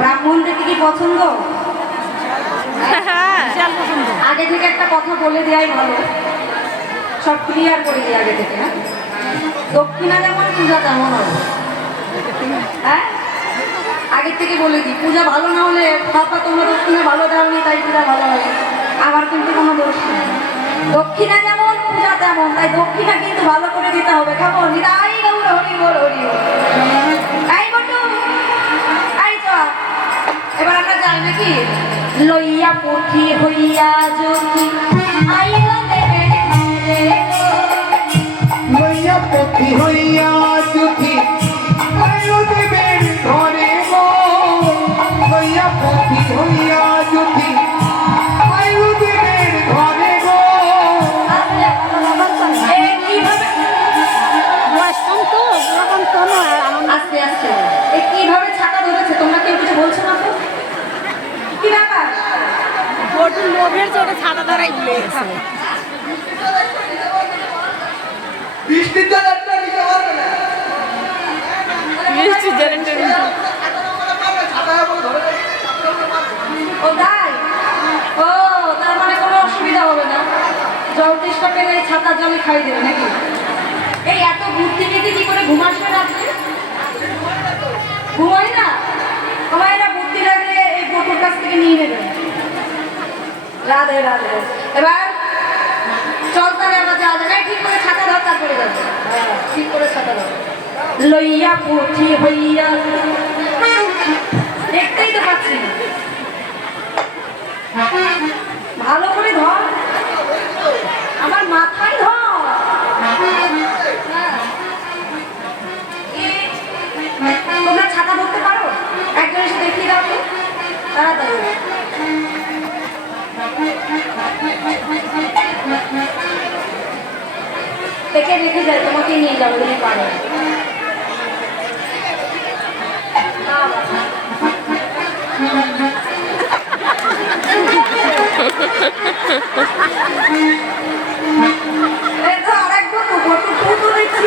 ব্রাহ্মণদের কি পছন্দ? আগে থেকে একটা কথা বলে দেওয়াই ভালো, সব ক্লিয়ার করে দিই আগে থেকে। দক্ষিণা যেমন পূজা তেমন হবে, হ্যাঁ আগের থেকে বলে দিই। পূজা ভালো না হলে বাবা তোমরা দক্ষিণা ভালো দাওনি তাই পূজা ভালো হবে, আমার কিন্তু কোনো দোষ নেই। দক্ষিণা যেমন পূজা তেমন, তাই দক্ষিণা কিন্তু ভালো করে দিতে হবে। কেমন? তাই গৌর হরি বল হরি বল। এই বটু এই চ, এবার আমরা যাই নাকি? লইয়া পুঁথি হইয়া যদি আইলা দেবে রে, লইয়া পুঁথি হইয়া যদি আইলা দেবে ঘরে গো, লইয়া পুঁথি হইয়া যদি আইলা দেবে ঘরে গো। আস্তে আস্তে এ কিভাবে ছাতা ধরেছে, তোমরা কেউ কিছু বলছো না তো? কি ব্যাপার? লোভের জন্য ছাতা ধরাই ভুলে গেছে। বৃষ্টির জল একটা নিতে পারবে না। বৃষ্টির জল একটা নিতে ও তাই? ও তার মানে কোনো অসুবিধা হবে না, জল চেষ্টা পেলে ছাতা জলে খাই দেবে নাকি? এই এত বুদ্ধি পেতে কি করে ঘুমাসবে রাত্রে? ঘুমাই না? আমার এরা বুদ্ধি লাগলে এই বটুর কাছ থেকে নিয়ে নেবে। রাধে রাধে। এবার চল তাহলে আমরা যাওয়া যায়। ঠিক করে ছাতা ধর, তারপরে যাবে। ঠিক করে ছাতা ধর। লইয়া পুঁথি হইয়া, দেখতেই তো পাচ্ছি না, ভালো করে ধর, আমার মাথায় ধর। তোমরা ছাতা ধরতে পারো? একজন এসে দেখিয়ে দাও তো তাড়াতাড়ি। দেখে রেখে যায়, তোমাকে নিয়ে যাবো যদি পারো। আরেক বন্ধু দেখছি